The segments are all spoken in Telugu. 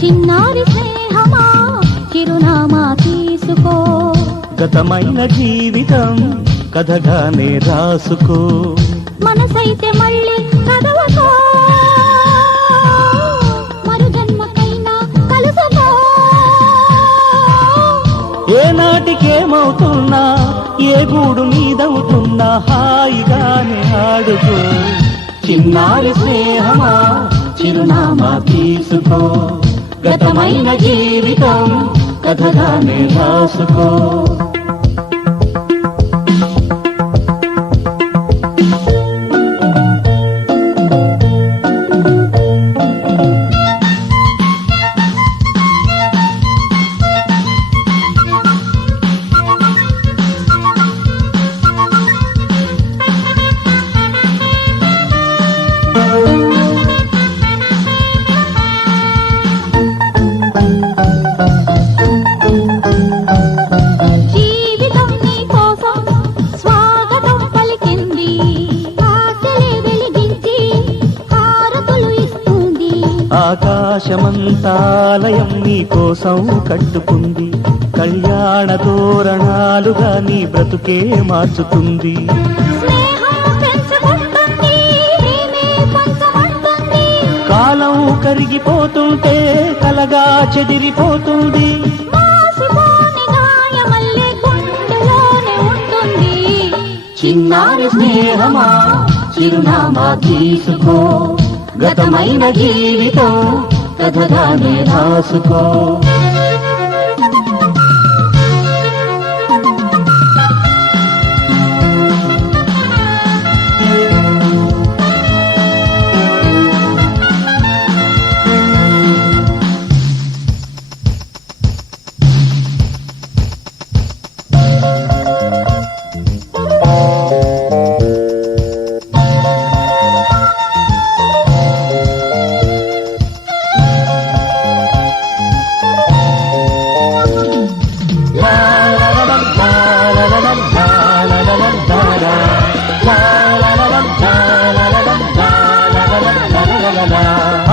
చిన్నారి స్నేహమా చిరునామా తీసుకో గతమైన జీవితం కథగానే రాసుకో మనసైతే మళ్ళీ చదవకో మరు జన్మకైనా కలుసుకో ఏనాటికేమవుతున్నా ఏ గూడు నీదవుతున్నా హాయిగానే ఆడుకో చిన్నారి స్నేహమా చిరునామా తీసుకో గతమైన జీవితం కథగానే రాసుకో జీవితం నీ కోసం స్వాగతం పలికింది ఆశలే వెలిగించి హారతులు ఇస్తుంది ఆకాశమంతాలయం నీ కోసం కట్టుకుంది కళ్యాణ తోరణాలుగా నీ బ్రతుకే మార్చుతుంది స్నేహం పెంచుకుంటుంది ప్రేమే పంచమంటుంది కాలం కరిగిపోతుంటే కలగా చెదిరిపోతుంది మాసిపోని గాయమల్లే గుండెలోనే ఉంటుంది చిన్నారి స్నేహమా చిరునామా తీసుకో గతమైన జీవితం కథగానే రాసుకో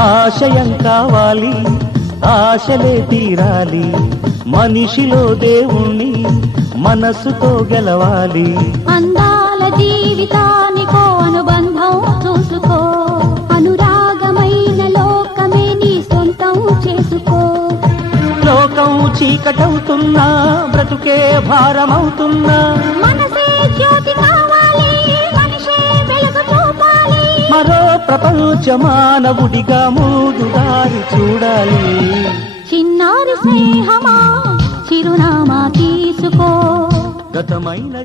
ఆశయం కావాలి ఆశలే తీరాలి మనిషిలో దేవుణ్ణి మనసుతో గెలవాలి అందాల జీవితానికో అనుబంధం చూసుకో అనురాగమైన లోకమే నీ సొంతం చేసుకో లోకం చీకటవుతున్నా బ్రతుకే భారమవుతున్నా మనసే జ్యోతి కావాలి మనిషే వెలుగు చూపాలి మరో ప్రపంచ మానవుడిగా ముందు దారి చూడాలి చిన్నారి స్నేహమా చిరునామా తీసుకో గతమైన